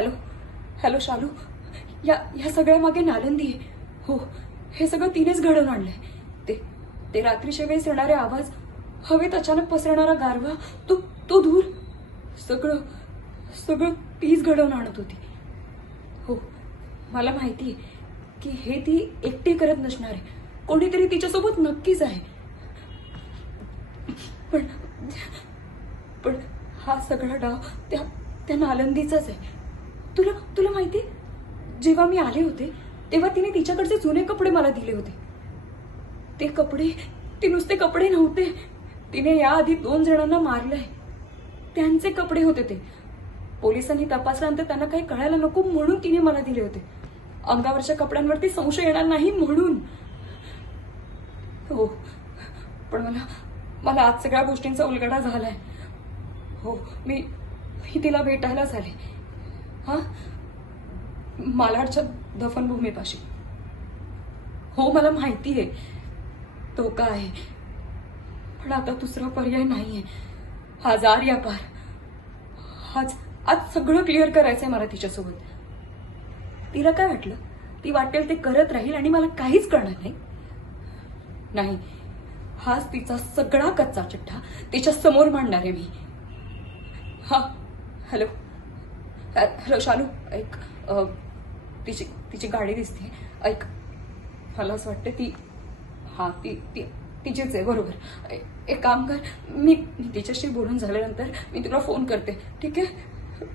Hello hello शालू, या सगळ्या मागे नालंदी आहे. हो, हे सगळं तिनेच घडवून आणलंय. ते रात्रीच्या वेळेस येणारे आवाज, हवेत अचानक पसरणारा गारवा, तो धूर, सगळं सगळं तीच घडवून आणत होती. हो, मला माहिती आहे की हे ती एकटी करत नसणार आहे. कोणीतरी तिच्यासोबत नक्कीच आहे. पण पण हा सगळा डाव त्या नालंदीचाच आहे. तुला माहिती, जेव्हा मी आले होते तेव्हा तिने तिच्याकडचे जुने कपडे मला दिले होते. ते कपडे, ते नुसते कपडे नव्हते. तिने याआधी 2 जणांना मारलंय, त्यांचे कपडे होते ते. पोलिसांनी तपासल्यानंतर त्यांना काही कळायला नको म्हणून तिने मला दिले होते. अंगावरच्या कपड्यांवरती संशय येणार नाही म्हणून. हो, पण मला आज सगळ्या गोष्टींचा उलगडा झालाय. हो, मी तिला भेटायलाच आले. हा, मालाडच्या दफनभूमीपाशी. हो, मला माहिती आहे धोका आहे, पण आता दुसरा पर्याय नाहीये. हजार या पार. आज सगळं क्लिअर करायचंय मला तिच्यासोबत. तिला काय वाटलं, ती वाटेल ते करत राहील आणि मला काहीच कळणार नाही? नाही, हाच तिचा सगळा कच्चा चिठ्ठा तिच्या समोर मांडणार आहे मी. हा, हॅलो हॅलो शालू, ऐक, तिची गाडी दिसते. ऐक, मला असं वाटतं तिचीच आहे. बरोबर. एक काम कर, मी तिच्याशी बोलून झाल्यानंतर मी तुला फोन करते, ठीक आहे?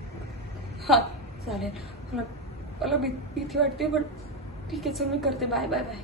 हा, चालेल. मला भीती वाटते, पण ठीक आहे, चल मी करते. Bye bye bye.